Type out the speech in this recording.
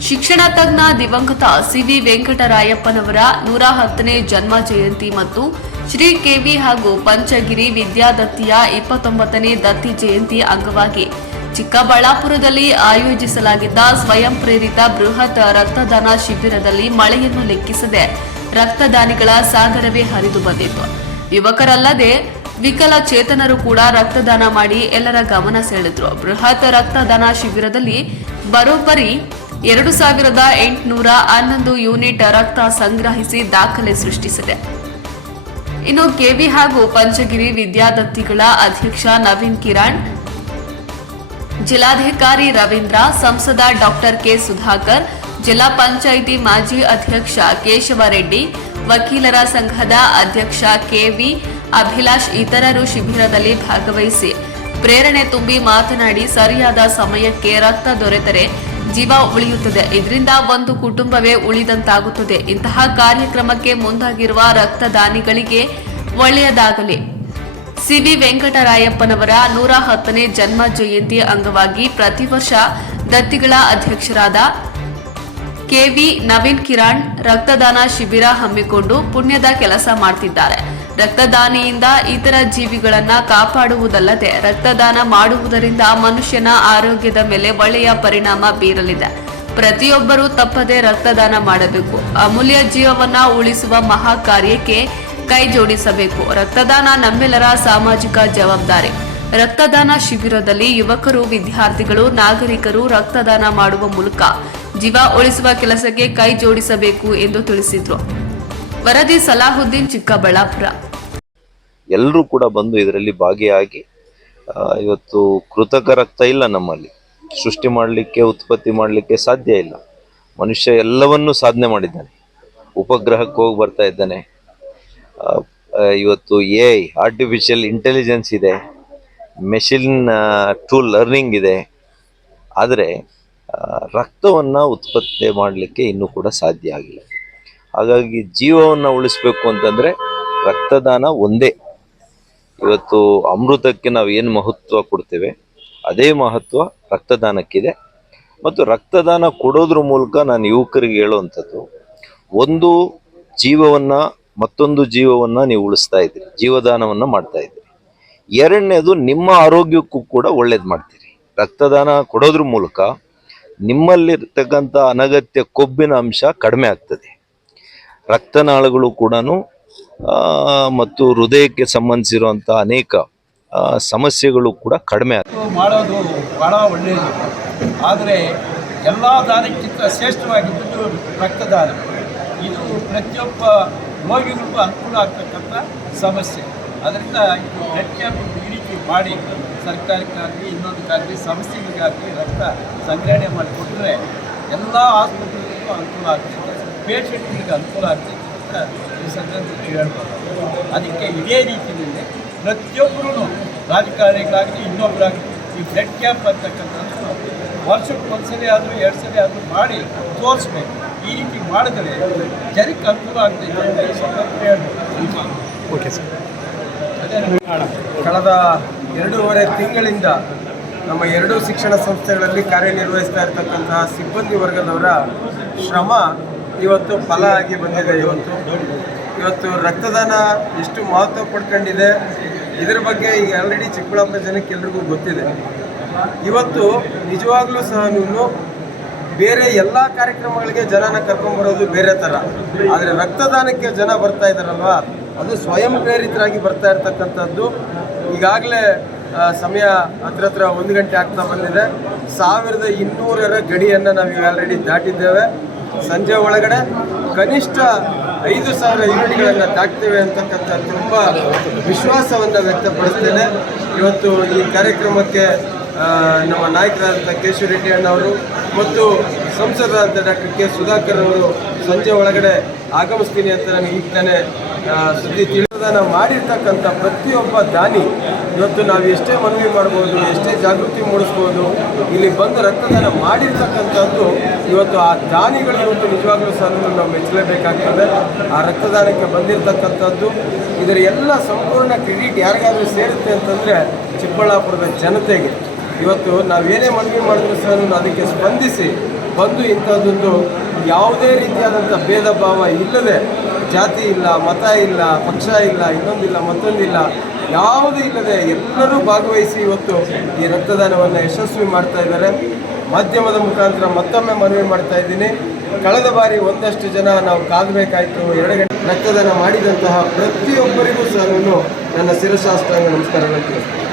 ಶಿಕ್ಷಣ ತಜ್ಞ ದಿವಂಗತ ಸಿವಿ ವೆಂಕಟರಾಯಪ್ಪನವರ ನೂರ ಹತ್ತನೇ ಜನ್ಮ ಜಯಂತಿ ಮತ್ತು ಶ್ರೀ ಕೆವಿ ಹಾಗೂ ಪಂಚಗಿರಿ ವಿದ್ಯಾದತ್ತಿಯ ಇಪ್ಪತ್ತೊಂಬತ್ತನೇ ದತ್ತಿ ಜಯಂತಿ ಅಂಗವಾಗಿ ಚಿಕ್ಕಬಳ್ಳಾಪುರದಲ್ಲಿ ಆಯೋಜಿಸಲಾಗಿದ್ದ ಸ್ವಯಂ ಪ್ರೇರಿತ ಬೃಹತ್ ರಕ್ತದಾನ ಶಿಬಿರದಲ್ಲಿ ಮಳೆಯನ್ನು ಲೆಕ್ಕಿಸದೆ ರಕ್ತದಾನಿಗಳ ಸಾಗರವೇ ಹರಿದು ಬಂದಿತ್ತು. ಯುವಕರಲ್ಲದೆ ವಿಕಲಚೇತನರು ಕೂಡ ರಕ್ತದಾನ ಮಾಡಿ ಎಲ್ಲರ ಗಮನ ಸೆಳೆದ್ರು. ಬೃಹತ್ ರಕ್ತದಾನ ಶಿಬಿರದಲ್ಲಿ ಬರೋಬ್ಬರಿ ಎರಡು ಸಾವಿರದ ಎಂಟುನೂರ ಹನ್ನೊಂದು ಯೂನಿಟ್ ರಕ್ತ ಸಂಗ್ರಹಿಸಿ ದಾಖಲೆ ಸೃಷ್ಟಿಸಿದೆ. ಇನ್ನು ಕೆವಿ ಹಾಗೂ ಪಂಚಗಿರಿ ವಿದ್ಯಾದತ್ತಿಗಳ ಅಧ್ಯಕ್ಷ ನವೀನ್ ಕಿರಣ್, ಜಿಲ್ಲಾಧಿಕಾರಿ ರವೀಂದ್ರ, ಸಂಸದ ಡಾಕ್ಟರ್ ಕೆ ಸುಧಾಕರ್, ಜಿಲ್ಲಾ ಪಂಚಾಯಿತಿ ಮಾಜಿ ಅಧ್ಯಕ್ಷ ಕೇಶವ ರೆಡ್ಡಿ ವಕೀಲರ ಸಂಘದ ಅಧ್ಯಕ್ಷ ಕೆವಿ ಅಭಿಲಾಷ್ ಇತರರು ಶಿಬಿರದಲ್ಲಿ ಭಾಗವಹಿಸಿ. ಪ್ರೇರಣೆ ತುಂಬಿ ಮಾತನಾಡಿ, ಸರಿಯಾದ ಸಮಯಕ್ಕೆ ರಕ್ತ ದೊರೆತರೆ ಜೀವ ಉಳಿಯುತ್ತದೆ. ಇದರಿಂದ ಒಂದು ಕುಟುಂಬವೇ ಉಳಿದಂತಾಗುತ್ತದೆ. ಇಂತಹ ಕಾರ್ಯಕ್ರಮಕ್ಕೆ ಮುಂದಾಗಿರುವ ರಕ್ತದಾನಿಗಳಿಗೆ ಒಳ್ಳೆಯದಾಗಲಿ. ಸಿವಿ ವೆಂಕಟರಾಯಪ್ಪನವರ ನೂರ ಹತ್ತನೇ ಜನ್ಮ ಜಯಂತಿ ಅಂಗವಾಗಿ ಪ್ರತಿ ವರ್ಷ ದತ್ತಿಗಳ ಅಧ್ಯಕ್ಷರಾದ ಕೆವಿ ನವೀನ್ ಕಿರಣ್ ರಕ್ತದಾನ ಶಿಬಿರ ಹಮ್ಮಿಕೊಂಡು ಪುಣ್ಯದ ಕೆಲಸ ಮಾಡ್ತಿದ್ದಾರೆ. ರಕ್ತದಾನಿಯಿಂದ ಇತರ ಜೀವಿಗಳನ್ನ ಕಾಪಾಡುವುದಲ್ಲದೆ ರಕ್ತದಾನ ಮಾಡುವುದರಿಂದ ಮನುಷ್ಯನ ಆರೋಗ್ಯದ ಮೇಲೆ ಒಳ್ಳೆಯ ಪರಿಣಾಮ ಬೀರಲಿದೆ. ಪ್ರತಿಯೊಬ್ಬರೂ ತಪ್ಪದೆ ರಕ್ತದಾನ ಮಾಡಬೇಕು. ಅಮೂಲ್ಯ ಜೀವವನ್ನ ಉಳಿಸುವ ಮಹಾ ಕಾರ್ಯಕ್ಕೆ ಕೈ ಜೋಡಿಸಬೇಕು. ರಕ್ತದಾನ ನಮ್ಮೆಲ್ಲರ ಸಾಮಾಜಿಕ ಜವಾಬ್ದಾರಿ. ರಕ್ತದಾನ ಶಿಬಿರದಲ್ಲಿ ಯುವಕರು, ವಿದ್ಯಾರ್ಥಿಗಳು, ನಾಗರಿಕರು ರಕ್ತದಾನ ಮಾಡುವ ಮೂಲಕ ಜೀವ ಉಳಿಸುವ ಕೆಲಸಕ್ಕೆ ಕೈ ಜೋಡಿಸಬೇಕು ಎಂದು ತಿಳಿಸಿದ್ರು. ವರದಿ ಸಲಾಹುದ್ದೀನ್ ಚಿಕ್ಕಬಳ್ಳಾಪುರ. ಎಲ್ಲರೂ ಕೂಡ ಬಂದು ಇದರಲ್ಲಿ ಭಾಗಿಯಾಗಿ ಇವತ್ತು ಕೃತಕ ರಕ್ತ ಇಲ್ಲ ನಮ್ಮಲ್ಲಿ. ಸೃಷ್ಟಿ ಮಾಡಲಿಕ್ಕೆ, ಉತ್ಪತ್ತಿ ಮಾಡಲಿಕ್ಕೆ ಸಾಧ್ಯ ಇಲ್ಲ. ಮನುಷ್ಯ ಎಲ್ಲವನ್ನೂ ಸಾಧನೆ ಮಾಡಿದ್ದಾನೆ. ಉಪಗ್ರಹಕ್ಕೆ ಹೋಗಿ ಬರ್ತಾ ಇದ್ದಾನೆ. ಇವತ್ತು ಎ ಆರ್ಟಿಫಿಷಿಯಲ್ ಇಂಟೆಲಿಜೆನ್ಸ್ ಇದೆ. ಮೆಷಿನ್ ಟೂಲ್ ಲರ್ನಿಂಗ್ ಇದೆ. ಆದರೆ ರಕ್ತವನ್ನು ಉತ್ಪತ್ತಿ ಮಾಡಲಿಕ್ಕೆ ಇನ್ನೂ ಕೂಡ ಸಾಧ್ಯ ಆಗಿಲ್ಲ. ಹಾಗಾಗಿ ಜೀವವನ್ನು ಉಳಿಸ್ಬೇಕು ಅಂತಂದರೆ ರಕ್ತದಾನ ಒಂದೇ. ಇವತ್ತು ಅಮೃತಕ್ಕೆ ನಾವು ಏನು ಮಹತ್ವ ಕೊಡ್ತೇವೆ, ಅದೇ ಮಹತ್ವ ರಕ್ತದಾನಕ್ಕಿದೆ. ಮತ್ತು ರಕ್ತದಾನ ಕೊಡೋದ್ರ ಮೂಲಕ ನಾನು ಯುವಕರಿಗೆ ಹೇಳುವಂಥದ್ದು, ಒಂದು ಜೀವವನ್ನು, ಮತ್ತೊಂದು ಜೀವವನ್ನು ನೀವು ಉಳಿಸ್ತಾ ಇದ್ದೀರಿ, ಜೀವದಾನವನ್ನು ಮಾಡ್ತಾ ಇದ್ದೀರಿ. ಎರಡನೇದು ನಿಮ್ಮ ಆರೋಗ್ಯಕ್ಕೂ ಕೂಡ ಒಳ್ಳೇದು ಮಾಡ್ತೀರಿ. ರಕ್ತದಾನ ಕೊಡೋದ್ರ ಮೂಲಕ ನಿಮ್ಮಲ್ಲಿರ್ತಕ್ಕಂಥ ಅನಗತ್ಯ ಕೊಬ್ಬಿನ ಅಂಶ ಕಡಿಮೆ ಆಗ್ತದೆ. ರಕ್ತನಾಳಗಳು ಕೂಡ ಮತ್ತು ಹೃದಯಕ್ಕೆ ಸಂಬಂಧಿಸಿರುವಂತಹ ಅನೇಕ ಸಮಸ್ಯೆಗಳು ಕೂಡ ಕಡಿಮೆ ಆಗ್ತದೆ ಮಾಡೋದು ಬಹಳ ಒಳ್ಳೆಯದು ಆದರೆ ಎಲ್ಲ ದಾನಕ್ಕಿಂತ ಶ್ರೇಷ್ಠವಾಗಿದ್ದು ರಕ್ತದಾನ. ಇದು ಪ್ರತಿಯೊಬ್ಬ ರೋಗಿಗಳಿಗೂ ಅನುಕೂಲ ಆಗ್ತಕ್ಕಂಥ ಸಮಸ್ಯೆ. ಅದರಿಂದ ಇದು ಬ್ಲಡ್ ಕ್ಯಾಂಪ್ ಈ ರೀತಿ ಮಾಡಿ ಸರ್ಕಾರಕ್ಕಾಗಲಿ, ಇನ್ನೊಂದಕ್ಕಾಗಲಿ ಸಂಸ್ಥೆಗಳಿಗಾಗಲಿ ರಕ್ತ ಸಂಗ್ರಹಣೆ ಮಾಡಿಕೊಟ್ರೆ ಎಲ್ಲ ಆಸ್ಪತ್ರೆಗಳಿಗೂ ಅನುಕೂಲ ಆಗ್ತದೆ. ಪೇಷಂಟ್ಗಳಿಗೆ ಅನುಕೂಲ ಆಗ್ತದೆ ಅಂತ ಈ ಸಂದರ್ಭದಲ್ಲಿ ಹೇಳ್ಬೋದು. ಅದಕ್ಕೆ ಇದೇ ರೀತಿಯಲ್ಲಿ ಪ್ರತಿಯೊಬ್ಬರೂ ರಾಜಕಾರಣಿಗಳಾಗಲಿ ಇನ್ನೊಬ್ಬರಾಗಲಿ ಈ ಬ್ಲಡ್ ಕ್ಯಾಂಪ್ ಅಂತಕ್ಕಂಥದ್ದು ವರ್ಷಕ್ಕೆ ಒಂದ್ಸರಿ ಆದರೂ ಎರಡು ಸರಿ ಆದರೂ ಮಾಡಿ ತೋರಿಸ್ಬೇಕು. ಈ ರೀತಿ ಮಾಡಿದರೆ ಜನಕ್ಕೆ ಅನುಕೂಲ ಆಗ್ತೈತೆ ಅಂತ ಈ ಸಂದರ್ಭದಲ್ಲಿ ಹೇಳ್ಬೋದು. ಓಕೆ ಸರ್ ಅದೇ ಕಳೆದ ಎರಡೂವರೆ ತಿಂಗಳಿಂದ ನಮ್ಮ ಎರಡೂ ಶಿಕ್ಷಣ ಸಂಸ್ಥೆಗಳಲ್ಲಿ ಕಾರ್ಯನಿರ್ವಹಿಸ್ತಾ ಇರತಕ್ಕಂತಹ ಸಿಬ್ಬಂದಿ ವರ್ಗದವರ ಶ್ರಮ ಇವತ್ತು ಫಲ ಆಗಿ ಬಂದಿದೆ ಇವತ್ತು. ಇವತ್ತು ರಕ್ತದಾನ ಎಷ್ಟು ಮಹತ್ವ ಪಡ್ಕೊಂಡಿದೆ, ಇದರ ಬಗ್ಗೆ ಈಗ ಆಲ್ರೆಡಿ ಚಿಕ್ಕಬಳ್ಳಾಪುರ ಜನಕ್ಕೆ ಎಲ್ರಿಗೂ ಗೊತ್ತಿದೆ. ಇವತ್ತು ನಿಜವಾಗ್ಲೂ ಸಹ ನೀವು ಬೇರೆ ಎಲ್ಲ ಕಾರ್ಯಕ್ರಮಗಳಿಗೆ ಜನನ ಕರ್ಕೊಂಬರೋದು ಬೇರೆ ಥರ ಆದರೆ ರಕ್ತದಾನಕ್ಕೆ ಜನ ಬರ್ತಾ ಇದ್ದಾರಲ್ವಾ ಅದು ಸ್ವಯಂ ಪ್ರೇರಿತರಾಗಿ ಬರ್ತಾ ಇರ್ತಕ್ಕಂಥದ್ದು. ಈಗಾಗಲೇ ಸಮಯ ಹತ್ರ ಹತ್ರ ಒಂದು ಗಂಟೆ ಆಗ್ತಾ ಬಂದಿದೆ. ಸಾವಿರದ ಇನ್ನೂರರ ಗಡಿಯನ್ನು ನಾವು ಆಲ್ರೆಡಿ ದಾಟಿದ್ದೇವೆ. ಸಂಜೆ ಒಳಗಡೆ ಕನಿಷ್ಠ ಐದು ಸಾವಿರ ಯೂನಿಟ್ಗಳನ್ನು ದಾಟ್ತೇವೆ ಅಂತಕ್ಕಂಥ ತುಂಬ ವಿಶ್ವಾಸವನ್ನು ವ್ಯಕ್ತಪಡಿಸ್ತೇನೆ. ಇವತ್ತು ಈ ಕಾರ್ಯಕ್ರಮಕ್ಕೆ ನಮ್ಮ ನಾಯಕರಾದಂಥ ಕೇಶವ ರೆಡ್ಡಿ ಅಣ್ಣವರು ಮತ್ತು ಸಂಸದರಾದಂಥ ಡಾಕ್ಟರ್ ಕೆ ಸುಧಾಕರ್ ಅವರು ಸಂಜೆ ಒಳಗಡೆ ಆಗಮಿಸ್ತೀನಿ ಅಂತ ನನಗೆ ಈಗ ತಾನೇ ಸುದ್ದಿ ಸುದ್ದಿ ತಿಳಿದಾನ ಮಾಡಿರ್ತಕ್ಕಂಥ ಪ್ರತಿಯೊಬ್ಬ ದಾನಿ, ಇವತ್ತು ನಾವು ಎಷ್ಟೇ ಮನವಿ ಮಾಡ್ಬೋದು, ಎಷ್ಟೇ ಜಾಗೃತಿ ಮೂಡಿಸ್ಬೋದು, ಇಲ್ಲಿ ಬಂದು ರಕ್ತದಾನ ಮಾಡಿರ್ತಕ್ಕಂಥದ್ದು ಇವತ್ತು ಆ ದಾನಿಗಳು ಇವತ್ತು ನಿಜವಾಗ್ಲೂ ಸಹ ನಾವು ಮೆಚ್ಚಲೇಬೇಕಾಗ್ತದೆ. ಆ ರಕ್ತದಾನಕ್ಕೆ ಬಂದಿರತಕ್ಕಂಥದ್ದು, ಇದರ ಎಲ್ಲ ಸಂಪೂರ್ಣ ಕ್ರೆಡಿಟ್ ಯಾರಿಗಾದರೂ ಸೇರುತ್ತೆ ಅಂತಂದರೆ ಚಿಕ್ಕಬಳ್ಳಾಪುರದ ಜನತೆಗೆ. ಇವತ್ತು ನಾವೇನೇ ಮನವಿ ಮಾಡಿದ್ರು ಸಹ ಅದಕ್ಕೆ ಸ್ಪಂದಿಸಿ ಬಂದು ಇಂಥದ್ದೊಂದು ಯಾವುದೇ ರೀತಿಯಾದಂಥ ಭೇದ ಭಾವ ಇಲ್ಲದೆ ಜಾತಿ ಇಲ್ಲ, ಮತ ಇಲ್ಲ, ಪಕ್ಷ ಇಲ್ಲ, ಇನ್ನೊಂದಿಲ್ಲ, ಮತ್ತೊಂದಿಲ್ಲ, ಯಾವುದೂ ಇಲ್ಲದೆ ಎಲ್ಲರೂ ಭಾಗವಹಿಸಿ ಇವತ್ತು ಈ ರಕ್ತದಾನವನ್ನು ಯಶಸ್ವಿ ಮಾಡ್ತಾ ಇದ್ದಾರೆ. ಮಾಧ್ಯಮದ ಮುಖಾಂತರ ಮತ್ತೊಮ್ಮೆ ಮನವಿ ಮಾಡ್ತಾ ಇದ್ದೀನಿ. ಕಳೆದ ಬಾರಿ ಒಂದಷ್ಟು ಜನ ನಾವು ಕಾದಬೇಕಾಯಿತು. ಎರಡು ಗಂಟೆ ರಕ್ತದಾನ ಮಾಡಿದಂತಹ ಪ್ರತಿಯೊಬ್ಬರಿಗೂ ಸಹ ನಾನು ನನ್ನ ಶಿರಶಾಸ್ತ್ರಾಂಗ ನಮಸ್ಕಾರಗಳನ್ನು ತಿಳಿಸ್ತೇನೆ.